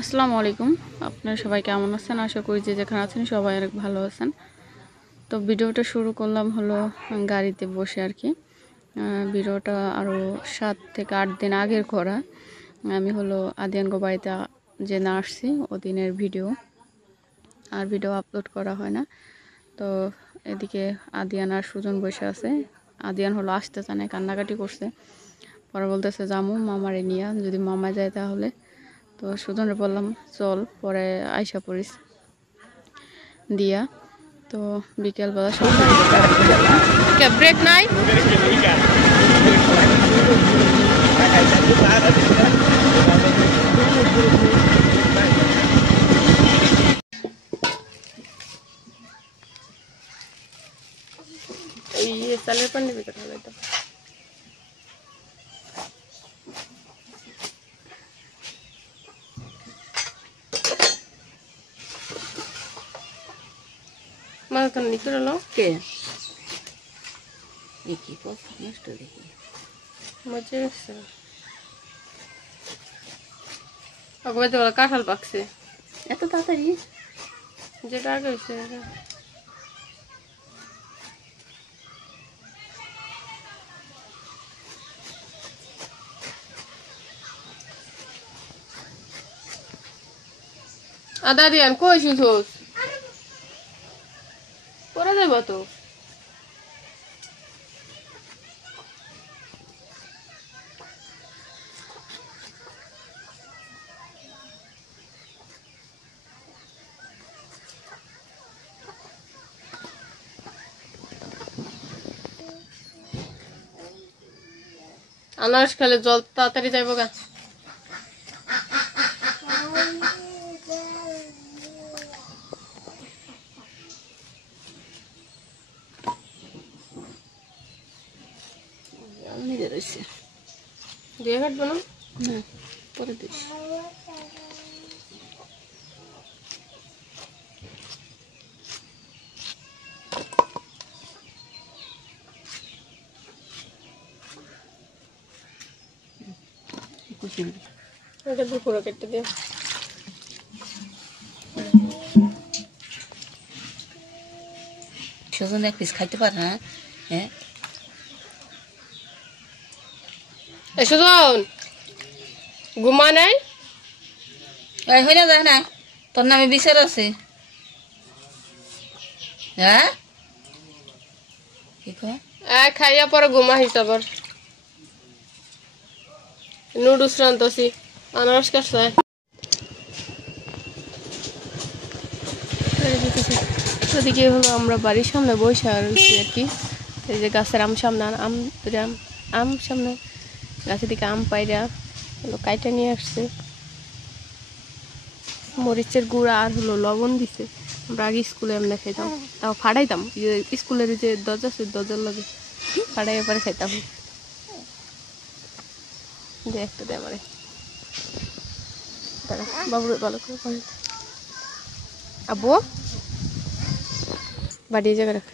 আসসালামু আলাইকুম। আপনারা সবাই কেমন আছেন? আশা করি যে যেখানে আছেন সবাই অনেক ভালো আছেন। তো ভিডিওটা শুরু করলাম হলো গাড়িতে বসে আর কি। ভিডিওটা আরও 7 থেকে 8 দিন আগের করা। আমি হলো আদিয়ানগো বাড়িতে যে না আসছি ওদিনের ভিডিও, আর ভিডিও আপলোড করা হয় না। তো এদিকে আদিয়ান আর সুজন বসে আছে। আদিয়ান হলো আসতে চায় না, কান্নাকাটি করছে। পরে বলতেছে জামু মামারে নিয়ে, যদি মামা যায় তাহলে। তো সুজনে বললাম চল, পরে আইসা পড়িস দিয়া। তো বিকেলবেলা সকাল ব্রেক নাই, এই চালের পানি বিকেট হবে তো। মাছ তো নিচে রলো কে দেখি নষ্ট দেখি মজা হচ্ছে। আগে তো কাঁঠাল পাকছে এত তাড়াতাড়ি, যেটা আগে হয়েছে আদা দিয়ান কই শুধোস পরে যাইব তো। আনারস খেলে জল তাড়াতাড়ি যাইব গা। দিয়ে কাটবো না, পরে দিস। এটা দুপুরে কেটে দিয়ে সুজন এক পিস খাইতে পারে না। হ্যাঁ সুজন ঘুমা নাই হইনা যায় না, তোর নামে বিচার আছে। হ্যাঁ কি কয় খাইয়া পরে ঘুমা হিসাব নুডলস রান্তাছি, আনারস কাটছে। ওদিকে হলো আমরা বাড়ির সামনে বসে রয়েছি আর কি। এই যে গাছের আম সামনে, আম সামনে গাছের দিকে আম পাইরা হলো কাইটা নিয়ে আসছে। মরিচের গুঁড়া আর হলো লবণ দিছে। আমরা আগে স্কুলে এমনি খাইতাম, তাও ফাটাইতাম, স্কুলের যে দরজা আছে দরজার লগে ফাটাই পরে খাইতাম। যে একটা দে আমারে, বাবুরে ভালো করে পানি আবু বাড়ি জায়গা রাখ।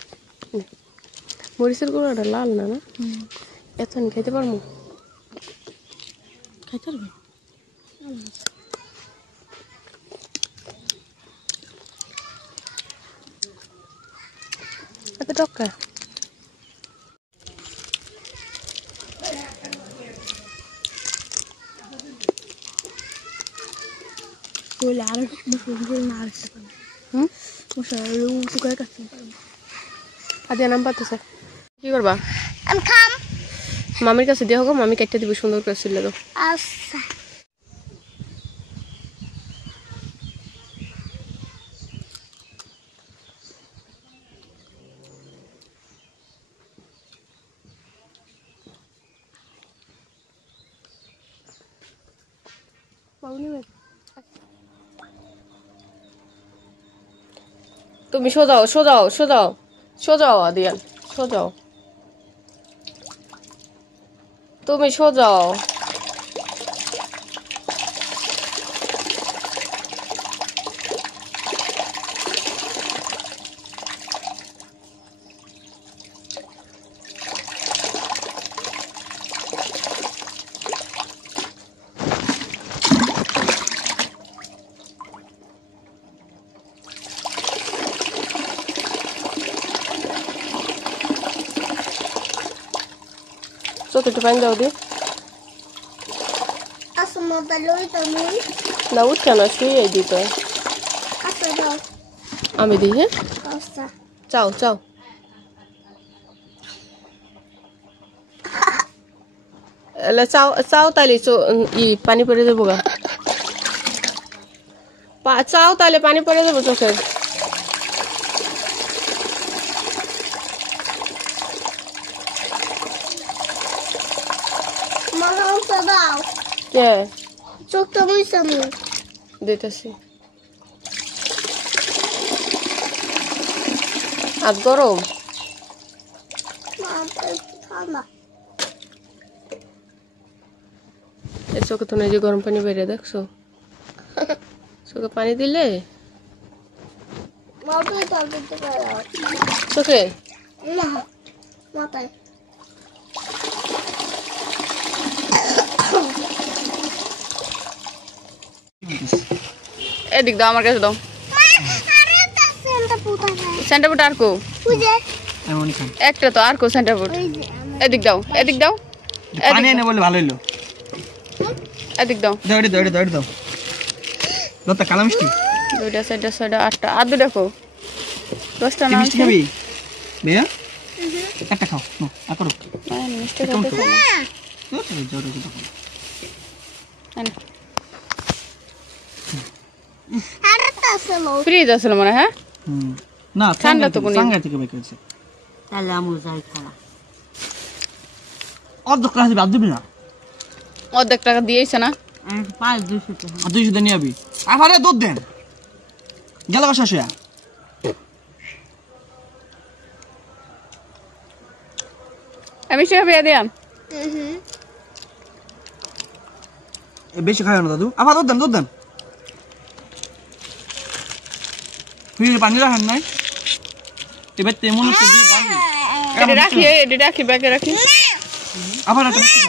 মরিচের গুঁড়োটা লাল না, না এত খাইতে পারবো, খাইতে পারবো এত টক্কা। আদিয়া নাম পাতেছে কি করবা? মামির কাছে দিয়ে হোক, মামি কেটে দিব সুন্দর করে ছিল তো। তুমি সোজাও সোজাও সোজাও সোজাও আদিয়ান সোজাও, তুমি সোজাও। চোখে একটু পানি দাও দি না উঠছে না শুয়ে দিতে আমি দিই হ্যাঁ চাও চাও এলে চাও চাও তাহলে পানি পড়ে যাবো গা চাও তাহলে পানি পড়ে যাবো চোখের কে চোখটা বুঝছি আমি দিতেছি হাত গরম ঠান্ডা এই চোখে তো যে গরম পানি বেরিয়ে দেখছো চোখে পানি দিলে মাথায় তাল দিতে পারো চোখে না মাথায় এদিক দাও আমার কাছে দাও সেন্টার ফুট আর কো একটা তো আর কো সেন্টার ফুট এদিক দাও এদিক দাও পানি এনে বলে ভালো হইলো এদিক দাও দাও লতা কালা মিষ্টি দুইটা চারটা ছয়টা আটটা আর দুটা কো 10টা না মিষ্টি খাবি বেয়া একটা খাও নো আকরো মিষ্টি খাইতে ফ্রিজ আসলে মনে হ্যাঁ না ঠান্ডা তো কোন সাঙ্গা থেকে বের করেছে তাহলে আমু যাই খালা অর্ধ ক্লাস বাদ দিবি না অর্ধেক টাকা দিয়েছে না 5-200 টাকা আর 200 নিয়ে আবি আরে দুধ দেন গেল বাসা শুয়া আমি সে বিয়ে দিয়াম বেশি খায় না দাদু আবার দুধ দেন ফ্রিজে পানি রাখেন নাই এবার তেমন হচ্ছে দিয়ে বাঁধি এটা রাখি ব্যাগে রাখি আবার একটা মিষ্টি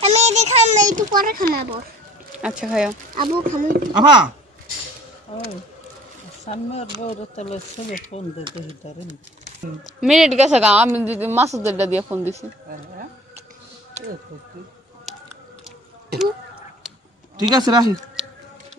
খান আমি দেখাম না একটু পরে খামাবো আচ্ছা খাইও আবু খামু আবা মিনিট গেছে গা আমি মাসুদেরটা দিয়ে ফোন দিছি ঠিক আছে রাখি